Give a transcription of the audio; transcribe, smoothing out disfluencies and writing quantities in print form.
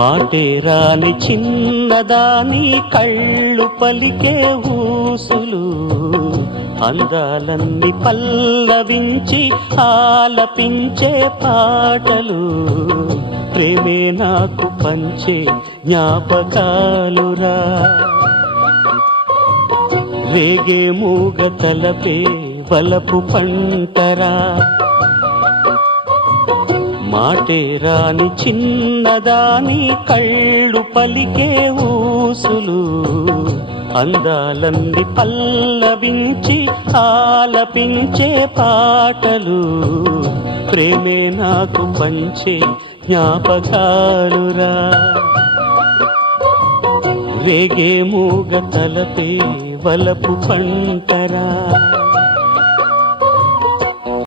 మాటే రాని చిన్నదాని కళ్ళు పలికే ఊసులు అందాలన్నీ పల్లవించి ఆలపించే పాటలు ప్రేమే నాకు పంచే జ్ఞాపకాలురా రేగే మూగ తలపే వలపు పంటరా మాటే రాని చిన్నదాని కళ్ళు పలికే ఊసులు అందాలన్నీ పల్లవించి ఆలపించే పాటలు ప్రేమే నాకు పంచే జ్ఞాపకాలురా రేగే మూగ తలపే వలపు పంటరా